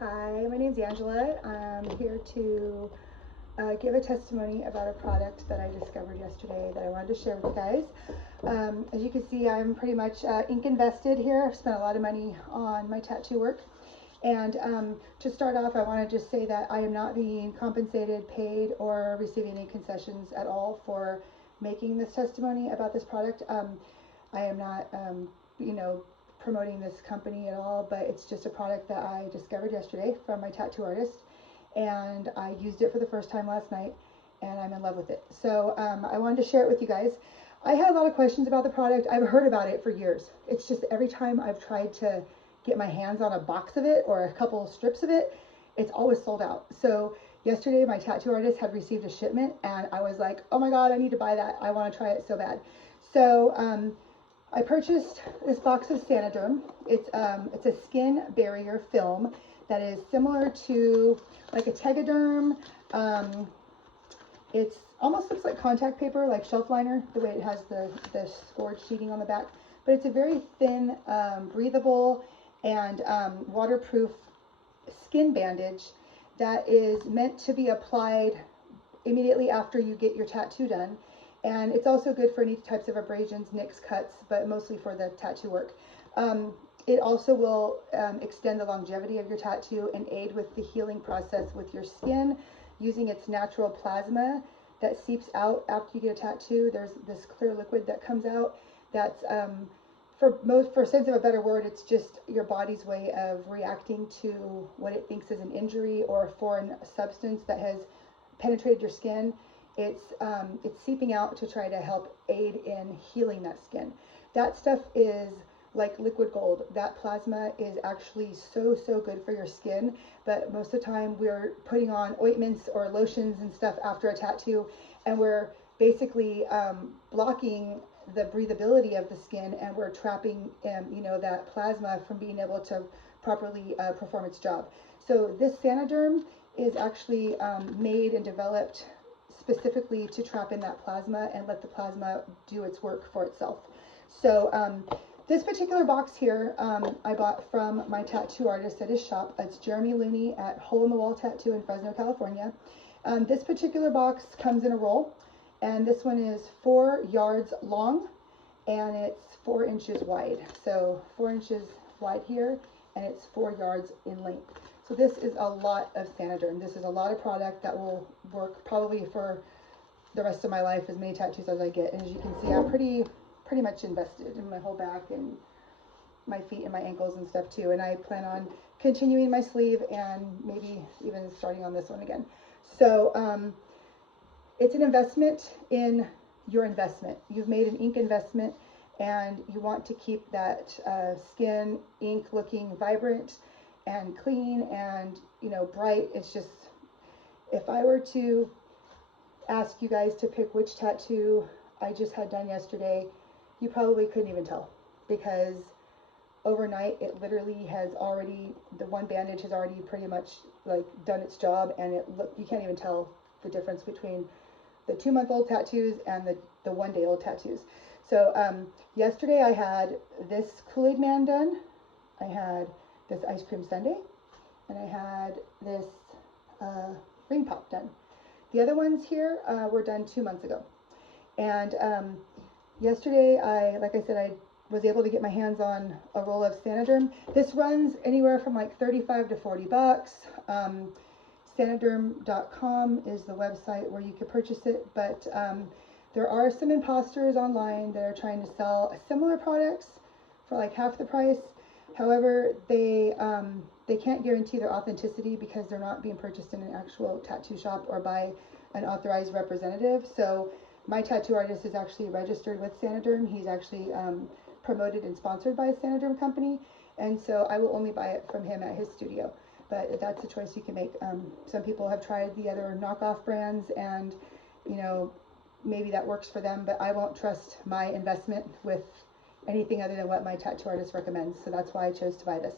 Hi, my name's Angela. I'm here to give a testimony about a product that I discovered yesterday that I wanted to share with you guys. As you can see, I'm pretty much ink invested here. I've spent a lot of money on my tattoo work. And to start off, I want to just say that I am not being compensated, paid, or receiving any concessions at all for making this testimony about this product. I am not, promoting this company at all, but it's just a product that I discovered yesterday from my tattoo artist, and I used it for the first time last night, and I'm in love with it. So I wanted to share it with you guys. I had a lot of questions about the product. I've heard about it for years. It's just every time I've tried to get my hands on a box of it or a couple strips of it, it's always sold out. So yesterday my tattoo artist had received a shipment, and I was like, oh my god, I need to buy that. I want to try it so bad. So I purchased this box of Saniderm. It's a skin barrier film that is similar to like a Tegaderm. It almost looks like contact paper, like shelf liner, the way it has the scored sheeting on the back. But it's a very thin, breathable, and waterproof skin bandage that is meant to be applied immediately after you get your tattoo done. And it's also good for any types of abrasions, nicks, cuts, but mostly for the tattoo work. It also will extend the longevity of your tattoo and aid with the healing process with your skin using its natural plasma that seeps out after you get a tattoo. There's this clear liquid that comes out that's, for sense of a better word, it's just your body's way of reacting to what it thinks is an injury or a foreign substance that has penetrated your skin. It's seeping out to try to help aid in healing that skin. That stuff is like liquid gold. That plasma is actually so good for your skin, but most of the time we're putting on ointments or lotions and stuff after a tattoo, and we're basically blocking the breathability of the skin, and we're trapping that plasma from being able to properly perform its job. So this Saniderm is actually made and developed specifically to trap in that plasma and let the plasma do its work for itself. So this particular box here I bought from my tattoo artist at his shop. It's Jeremy Looney at Hole in the Wall Tattoo in Fresno, California. This particular box comes in a roll, and this one is 4 yards long and it's 4 inches wide. So 4 inches wide here, and it's 4 yards in length. So this is a lot of Saniderm. This is a lot of product that will work probably for the rest of my life, as many tattoos as I get. And as you can see, I'm pretty much invested in my whole back and my feet and my ankles and stuff too. And I plan on continuing my sleeve and maybe even starting on this one again. So it's an investment in your investment. You've made an ink investment, and you want to keep that skin ink looking vibrant and clean and bright. It's just, if I were to ask you guys to pick which tattoo I just had done yesterday, you probably couldn't even tell, because overnight it literally has already, the one bandage has already pretty much like done its job, and you can't even tell the difference between the 2-month-old tattoos and the 1-day-old tattoos. So yesterday I had this Kool-Aid Man done, I had this ice cream sundae, and I had this ring pop done. The other ones here were done 2 months ago. And yesterday, like I said, I was able to get my hands on a roll of Saniderm. This runs anywhere from like $35 to $40. Saniderm.com is the website where you could purchase it, but there are some imposters online that are trying to sell similar products for like half the price. However, they can't guarantee their authenticity because they're not being purchased in an actual tattoo shop or by an authorized representative. So my tattoo artist is actually registered with Saniderm. He's actually promoted and sponsored by a Saniderm company, and so I will only buy it from him at his studio. But that's a choice you can make. Some people have tried the other knockoff brands, and maybe that works for them, but I won't trust my investment with anything other than what my tattoo artist recommends. So that's why I chose to buy this.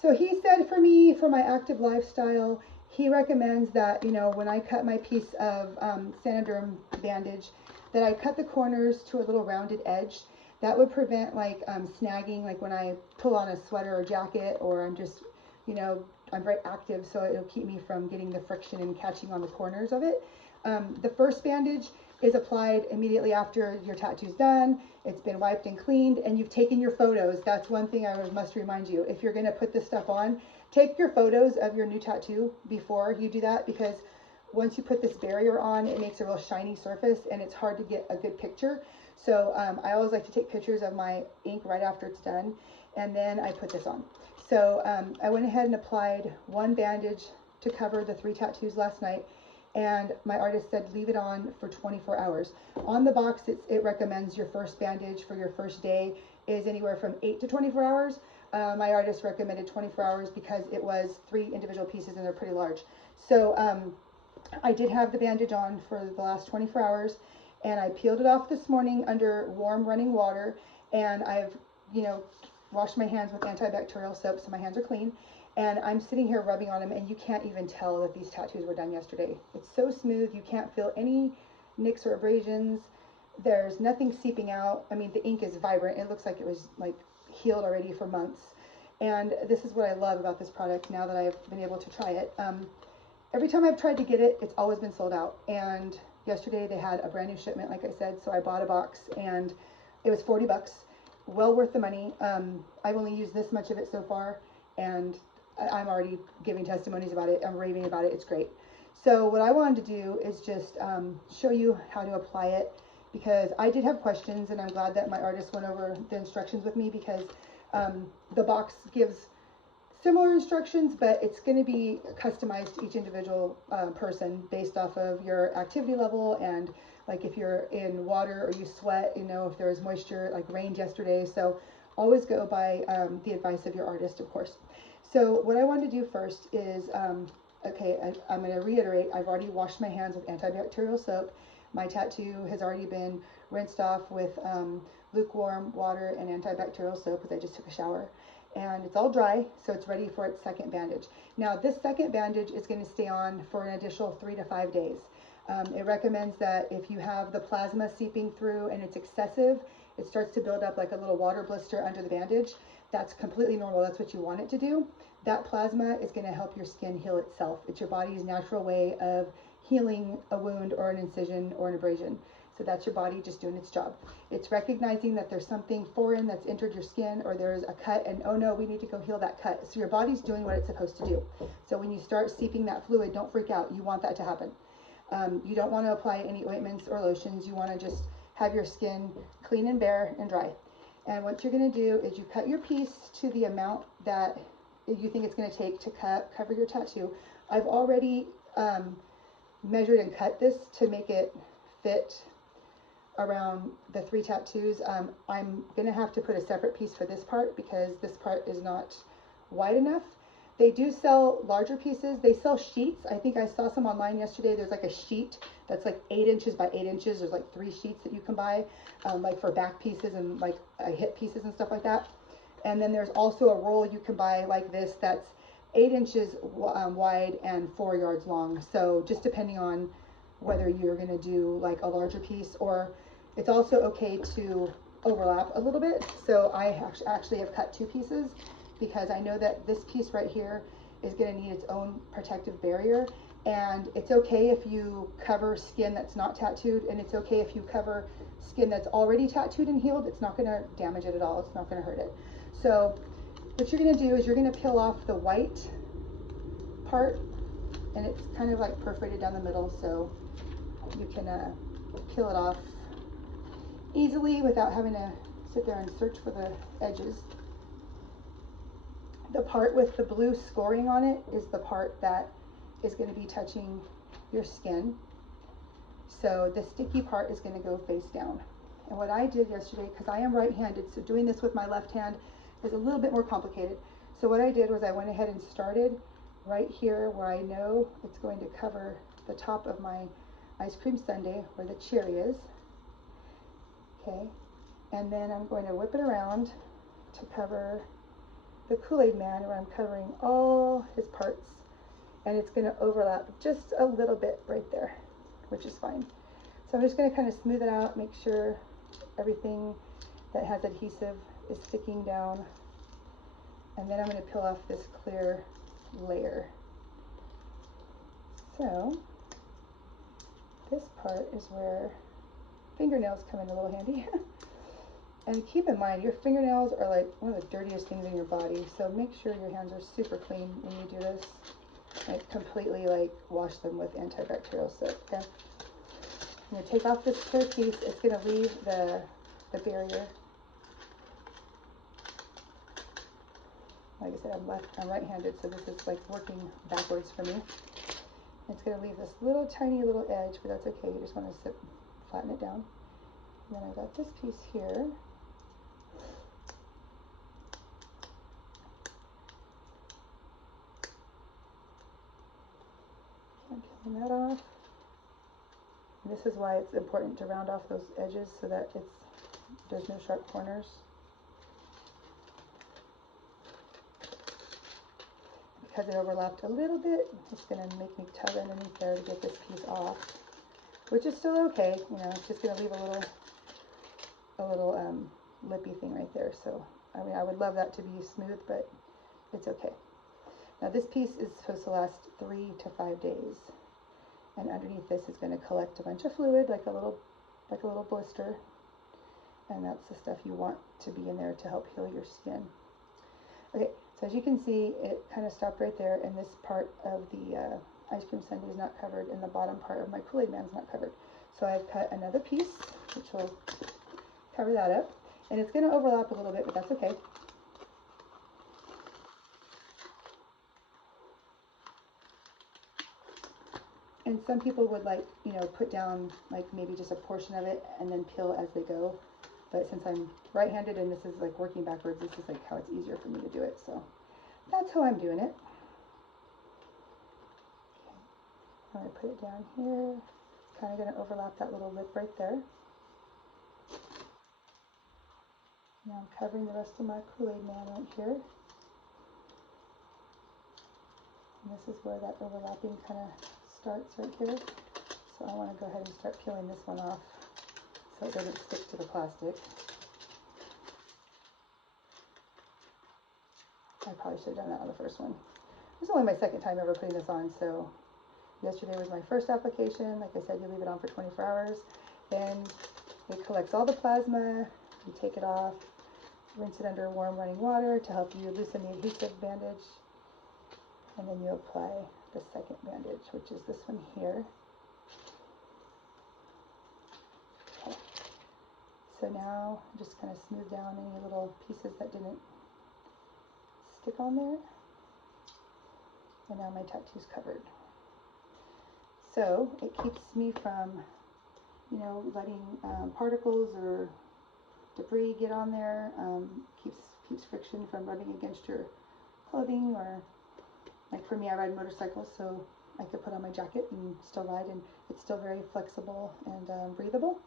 So he said for me, for my active lifestyle, he recommends that, when I cut my piece of Saniderm bandage, that I cut the corners to a little rounded edge. That would prevent like snagging, like when I pull on a sweater or jacket, or I'm just, you know, I'm very active, so it'll keep me from getting the friction and catching on the corners of it. The first bandage is applied immediately after your tattoo's done. It's been wiped and cleaned, and you've taken your photos. That's one thing I must remind you. If you're going to put this stuff on, take your photos of your new tattoo before you do that, because once you put this barrier on, it makes a real shiny surface and it's hard to get a good picture. So I always like to take pictures of my ink right after it's done, and then I put this on. So I went ahead and applied one bandage to cover the 3 tattoos last night, and my artist said leave it on for 24 hours. On the box, it recommends your first bandage for your first day is anywhere from 8 to 24 hours. My artist recommended 24 hours because it was 3 individual pieces and they're pretty large. So I did have the bandage on for the last 24 hours, and I peeled it off this morning under warm running water, and I've, you know, washed my hands with antibacterial soap so my hands are clean. And I'm sitting here rubbing on them, and you can't even tell that these tattoos were done yesterday. It's so smooth, you can't feel any nicks or abrasions. There's nothing seeping out. I mean, the ink is vibrant. It looks like it was like healed already for months. And this is what I love about this product now that I've been able to try it. Every time I've tried to get it, it's always been sold out. And yesterday they had a brand new shipment, like I said, so I bought a box, and it was 40 bucks. Well worth the money. I've only used this much of it so far, and I'm already giving testimonies about it. I'm raving about it. It's great. So what I wanted to do is just show you how to apply it, because I did have questions, and I'm glad that my artist went over the instructions with me, because the box gives similar instructions, but it's going to be customized to each individual person based off of your activity level, and like if you're in water or you sweat, you know, if there's moisture, like rained yesterday. So always go by the advice of your artist, of course. So what I want to do first is, okay, I'm going to reiterate, I've already washed my hands with antibacterial soap. My tattoo has already been rinsed off with lukewarm water and antibacterial soap because I just took a shower. And it's all dry, so it's ready for its second bandage. Now, this second bandage is going to stay on for an additional 3 to 5 days. It recommends that if you have the plasma seeping through and it's excessive, it starts to build up like a little water blister under the bandage. That's completely normal. That's what you want it to do. That plasma is going to help your skin heal itself. It's your body's natural way of healing a wound or an incision or an abrasion. So that's your body just doing its job. It's recognizing that there's something foreign that's entered your skin, or there's a cut, and oh no, we need to go heal that cut. So your body's doing what it's supposed to do. So when you start seeping that fluid, don't freak out. You want that to happen. You don't want to apply any ointments or lotions. You want to just have your skin clean and bare and dry. And what you're going to do is you cut your piece to the amount that you think it's going to take to cover your tattoo. I've already measured and cut this to make it fit around the 3 tattoos. I'm going to have to put a separate piece for this part because this part is not wide enough. They do sell larger pieces. They sell sheets. I think I saw some online yesterday. There's like a sheet that's like 8 inches by 8 inches. There's like 3 sheets that you can buy, like for back pieces and like hip pieces and stuff like that. And then there's also a roll you can buy like this that's 8 inches wide and 4 yards long. So just depending on whether you're going to do like a larger piece, or it's also okay to overlap a little bit. So I actually have cut 2 pieces because I know that this piece right here is going to need its own protective barrier. And it's okay if you cover skin that's not tattooed, and it's okay if you cover skin that's already tattooed and healed. It's not going to damage it at all. It's not going to hurt it. So what you're going to do is you're going to peel off the white part, and it's kind of like perforated down the middle, so you can peel it off easily without having to sit there and search for the edges. The part with the blue scoring on it is the part that is going to be touching your skin. So the sticky part is going to go face down. And what I did yesterday, because I am right-handed, so doing this with my left hand is a little bit more complicated. So what I did was I went ahead and started right here where I know it's going to cover the top of my ice cream sundae where the cherry is. Okay, and then I'm going to whip it around to cover the Kool-Aid Man, where I'm covering all his parts, and it's going to overlap just a little bit right there, which is fine. So I'm just going to kind of smooth it out, make sure everything that has adhesive is sticking down, and then I'm going to peel off this clear layer. So this part is where fingernails come in a little handy. And keep in mind, your fingernails are like one of the dirtiest things in your body, so make sure your hands are super clean when you do this. Like completely like wash them with antibacterial soap, okay? I'm going to take off this clear piece. It's going to leave the barrier. Like I said, I'm right-handed, so this is like working backwards for me. It's going to leave this little tiny little edge, but that's okay. You just want to flatten it down. And then I've got this piece here. I'm peeling that off. And this is why it's important to round off those edges so that there's no sharp corners. Because it overlapped a little bit, it's going to make me tug underneath there to get this piece off, which is still okay. You know, it's just going to leave a little lippy thing right there. So, I mean, I would love that to be smooth, but it's okay. Now, this piece is supposed to last 3 to 5 days, and underneath this is going to collect a bunch of fluid, like a little blister, and that's the stuff you want to be in there to help heal your skin. Okay. So as you can see, it kind of stopped right there, and this part of the ice cream sundae is not covered, and the bottom part of my Kool-Aid Man is not covered. So I've cut another piece, which will cover that up, and it's going to overlap a little bit, but that's okay. And some people would like, you know, put down like maybe just a portion of it and then peel as they go. But since I'm right-handed and this is like working backwards, this is like how it's easier for me to do it. So that's how I'm doing it. Okay. I'm going to put it down here. It's kind of going to overlap that little lip right there. Now I'm covering the rest of my Kool-Aid Man right here. And this is where that overlapping kind of starts right here. So I want to go ahead and start peeling this one off so it doesn't stick to the plastic. I probably should have done that on the first one. This is only my second time ever putting this on, so yesterday was my first application. Like I said, you leave it on for 24 hours. Then it collects all the plasma. You take it off, rinse it under warm running water to help you loosen the adhesive bandage. And then you apply the second bandage, which is this one here. Okay. So now I'm just kind of smooth down any little pieces that didn't stick on there. And now my tattoo's covered. So it keeps me from, you know, letting particles or debris get on there. Keeps friction from rubbing against your clothing, or like for me, I ride motorcycles, so I could put on my jacket and still ride, and it's still very flexible and breathable.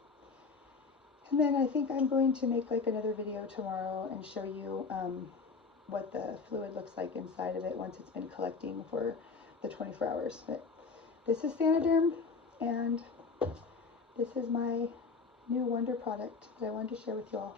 And then I think I'm going to make like another video tomorrow and show you what the fluid looks like inside of it once it's been collecting for the 24 hours. But this is Saniderm, and this is my new wonder product that I wanted to share with you all.